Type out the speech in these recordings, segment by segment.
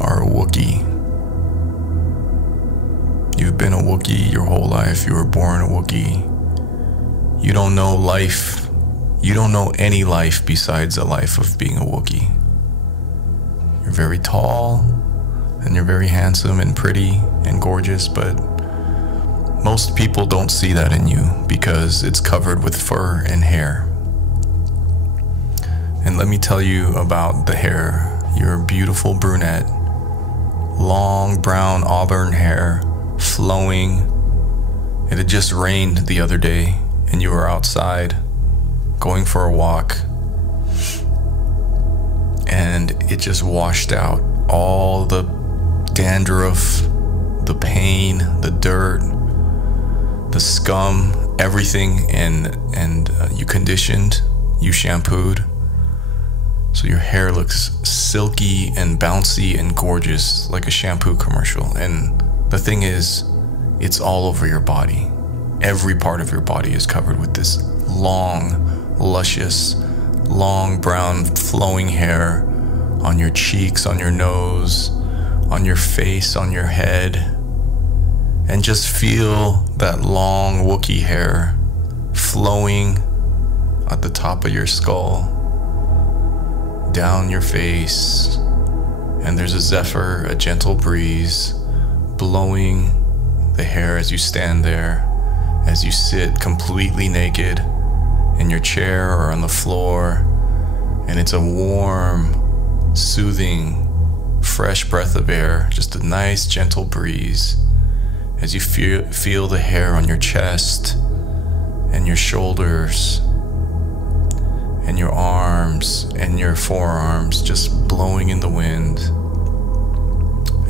are a Wookie. You've been a Wookie your whole life. You were born a Wookie. You don't know life. You don't know any life besides the life of being a Wookie. You're very tall, and you're very handsome and pretty and gorgeous, but most people don't see that in you because it's covered with fur and hair. And let me tell you about the hair. You're a beautiful brunette, long brown auburn hair, flowing. It had just rained the other day, and you were outside going for a walk, and it just washed out all the dandruff, the pain, the dirt, the scum, everything, and you conditioned, you shampooed, so your hair looks silky and bouncy and gorgeous like a shampoo commercial. And the thing is, it's all over your body. Every part of your body is covered with this long, luscious, long brown flowing hair on your cheeks, on your nose, on your face, on your head. And just feel that long Wookie hair flowing at the top of your skull, down your face, and there's a zephyr, a gentle breeze, blowing the hair as you stand there, as you sit completely naked in your chair or on the floor, and it's a warm, soothing, fresh breath of air, just a nice gentle breeze as you feel the hair on your chest and your shoulders and your arms and your forearms just blowing in the wind.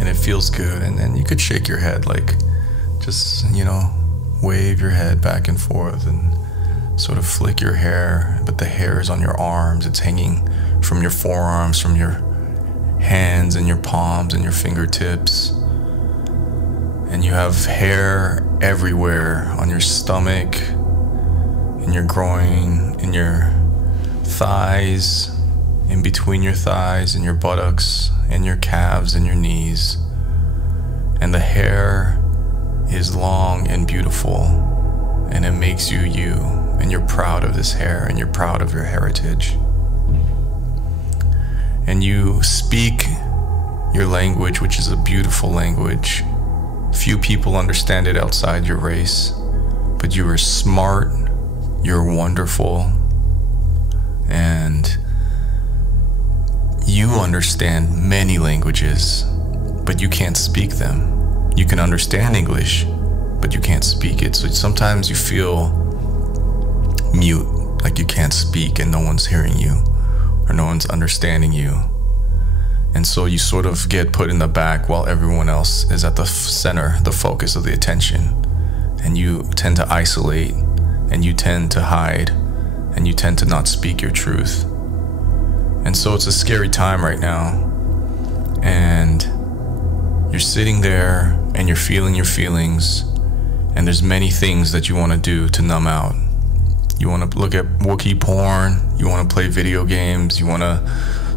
And it feels good. And then you could shake your head, like just, wave your head back and forth and sort of flick your hair, but the hair is on your arms. It's hanging from your forearms, from your hands and your palms and your fingertips. And you have hair everywhere, on your stomach, in your groin, in your thighs, in between your thighs, in your buttocks, in your calves, and your knees. And the hair is long and beautiful, and it makes you you, and you're proud of this hair, and you're proud of your heritage. And you speak your language, which is a beautiful language. Few people understand it outside your race, but you are smart, you're wonderful, and you understand many languages, but you can't speak them. You can understand English, but you can't speak it. So sometimes you feel mute, like you can't speak and no one's hearing you, or no one's understanding you. And so you sort of get put in the back while everyone else is at the center, the focus of the attention. And you tend to isolate, and you tend to hide, and you tend to not speak your truth. And so it's a scary time right now. And you're sitting there and you're feeling your feelings, and there's many things that you want to do to numb out. You want to look at Wookie porn, you want to play video games, you want to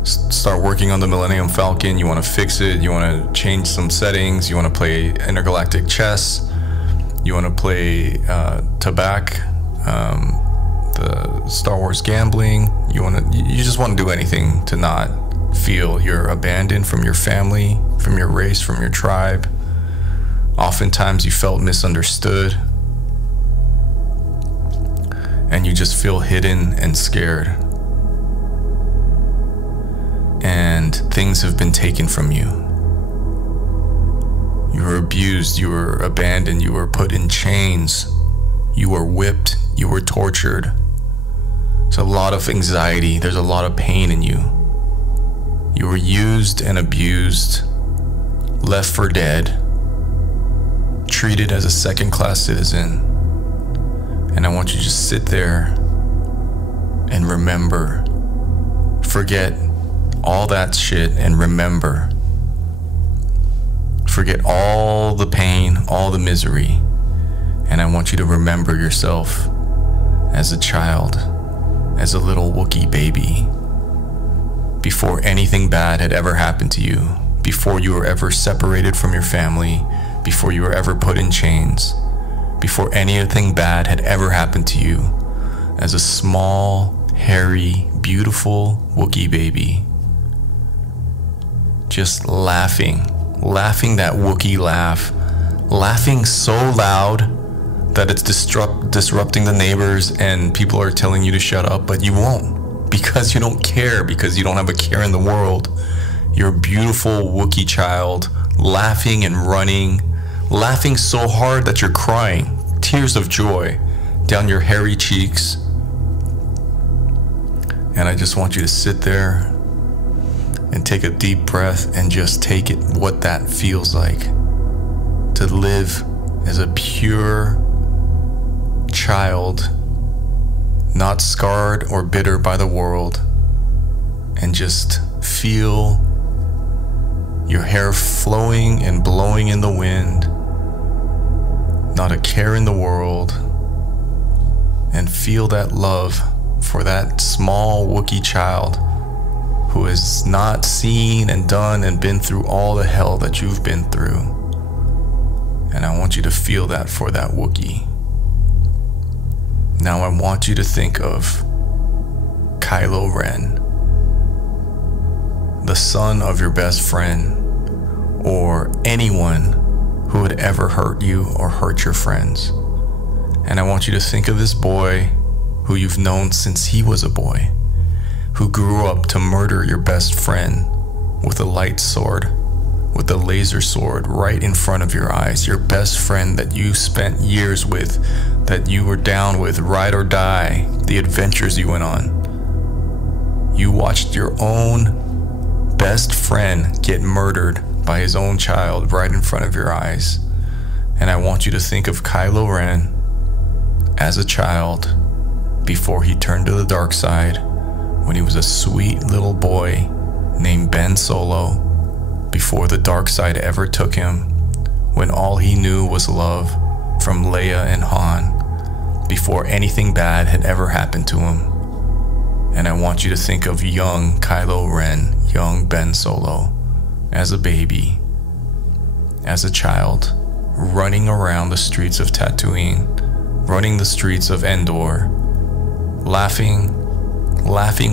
start working on the Millennium Falcon, you want to fix it, you want to change some settings, you want to play intergalactic chess, you want to play Tobacco, the Star Wars gambling, you just want to do anything to not feel you're abandoned from your family, from your race, from your tribe. Oftentimes you felt misunderstood, and you just feel hidden and scared. And things have been taken from you. You were abused, you were abandoned, you were put in chains, you were whipped, you were tortured. There's a lot of anxiety, there's a lot of pain in you. You were used and abused, left for dead, treated as a second-class citizen. And I want you to just sit there and remember. Forget all that shit and remember. Forget all the pain, all the misery. And I want you to remember yourself as a child, as a little Wookie baby, before anything bad had ever happened to you. before you were ever separated from your family, before you were ever put in chains, before anything bad had ever happened to you, as a small, hairy, beautiful Wookie baby. Just laughing that Wookie laugh, laughing so loud that it's disrupting the neighbors and people are telling you to shut up, but you won't, because you don't care, because you don't have a care in the world. You're a beautiful Wookie child, laughing and running, laughing so hard that you're crying, tears of joy down your hairy cheeks. And I just want you to sit there and take a deep breath and just take it, what that feels like to live as a pure child, not scarred or bitter by the world, and just feel your hair flowing and blowing in the wind, not a care in the world, and feel that love for that small Wookie child who has not seen and done and been through all the hell that you've been through. And I want you to feel that for that Wookie. Now I want you to think of Kylo Ren, the son of your best friend, or anyone who would ever hurt you or hurt your friends. And I want you to think of this boy who you've known since he was a boy, who grew up to murder your best friend with a light sword, with a laser sword right in front of your eyes. Your best friend that you spent years with, that you were down with, ride or die, the adventures you went on. You watched your own best friend get murdered by his own child right in front of your eyes. And I want you to think of Kylo Ren as a child before he turned to the dark side, when he was a sweet little boy named Ben Solo, before the dark side ever took him, when all he knew was love from Leia and Han, before anything bad had ever happened to him. And I want you to think of young Kylo Ren, young Ben Solo, as a baby, as a child, running around the streets of Tatooine, running the streets of Endor, laughing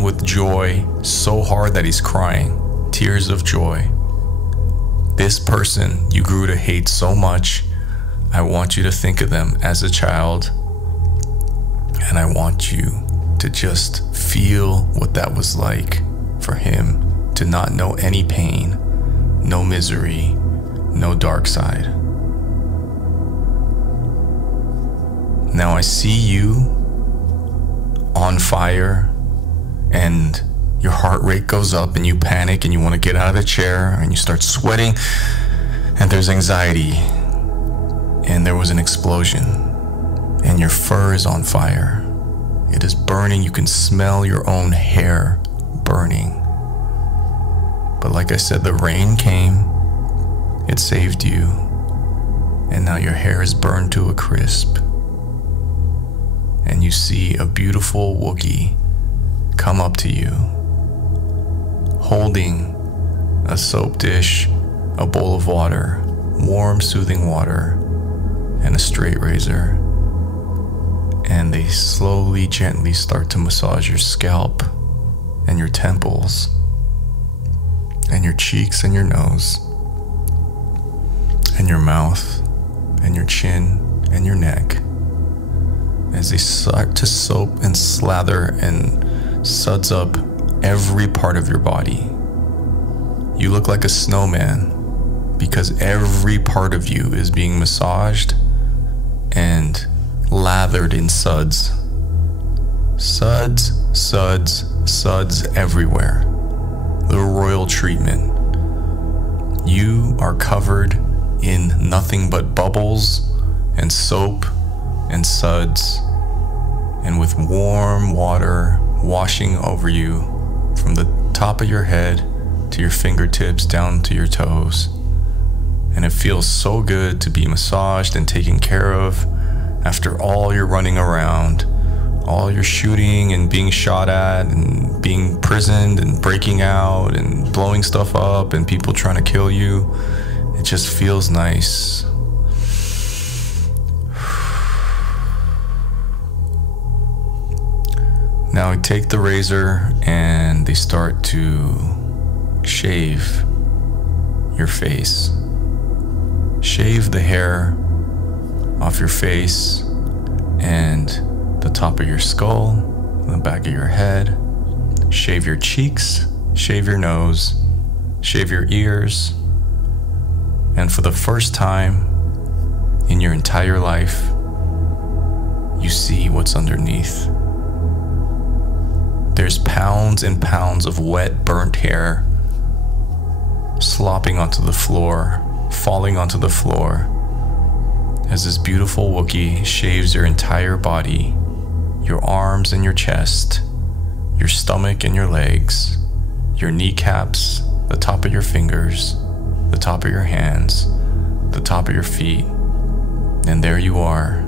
with joy so hard that he's crying, tears of joy. This person you grew to hate so much, I want you to think of them as a child, and I want you to just feel what that was like for him to not know any pain, no misery, no dark side. Now I see you on fire, and your heart rate goes up and you panic and you want to get out of the chair and you start sweating, and there's anxiety, and there was an explosion, and your fur is on fire. It is burning. You can smell your own hair burning. But like I said, the rain came, it saved you, and now your hair is burned to a crisp. And you see a beautiful Wookie come up to you, holding a soap dish, a bowl of water, warm, soothing water, and a straight razor. And they slowly, gently start to massage your scalp and your temples and your cheeks and your nose and your mouth and your chin and your neck, as they start to soap and slather and suds up every part of your body. You look like a snowman because every part of you is being massaged and lathered in suds. Suds, suds, suds everywhere. The royal treatment. You are covered in nothing but bubbles and soap and suds, and with warm water washing over you from the top of your head to your fingertips down to your toes. And it feels so good to be massaged and taken care of after all your running around, all your shooting and being shot at and being imprisoned and breaking out and blowing stuff up and people trying to kill you, it just feels nice. Now we take the razor and they start to shave your face. Shave the hair off your face and the top of your skull, the back of your head. Shave your cheeks, shave your nose, shave your ears. And for the first time in your entire life, you see what's underneath. There's pounds and pounds of wet, burnt hair slopping onto the floor, falling onto the floor, as this beautiful Wookie shaves your entire body, your arms and your chest, your stomach and your legs, your kneecaps, the top of your fingers, the top of your hands, the top of your feet, and there you are,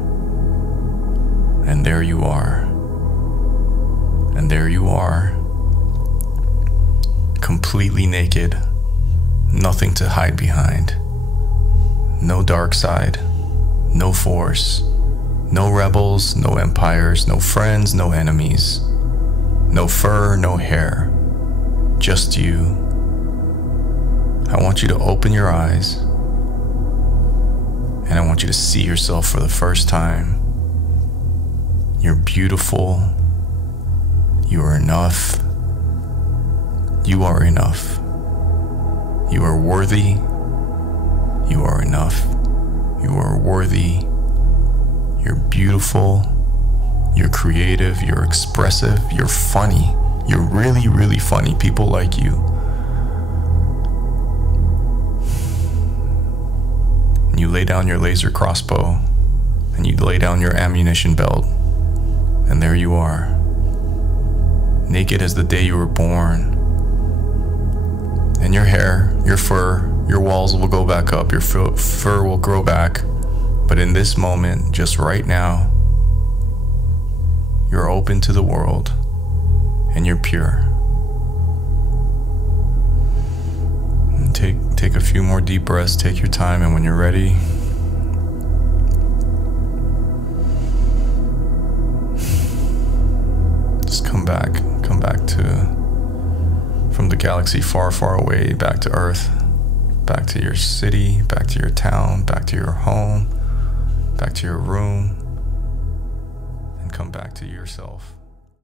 and there you are. And there you are, completely naked, nothing to hide behind. No dark side, no force, no rebels, no empires, no friends, no enemies, no fur, no hair, just you. I want you to open your eyes, and I want you to see yourself for the first time. You're beautiful. You are enough. You are enough. You are worthy. You are enough. You are worthy. You're beautiful. You're creative. You're expressive. You're funny. You're really, really funny. People like you. You lay down your laser crossbow and you lay down your ammunition belt, and there you are. Naked as the day you were born. And your hair, your fur, your walls will go back up, your fur will grow back. But in this moment, just right now, you're open to the world and you're pure. And take a few more deep breaths, take your time, and when you're ready, just come back from the galaxy far, far away, back to Earth, back to your city, back to your town, back to your home, back to your room, and come back to yourself.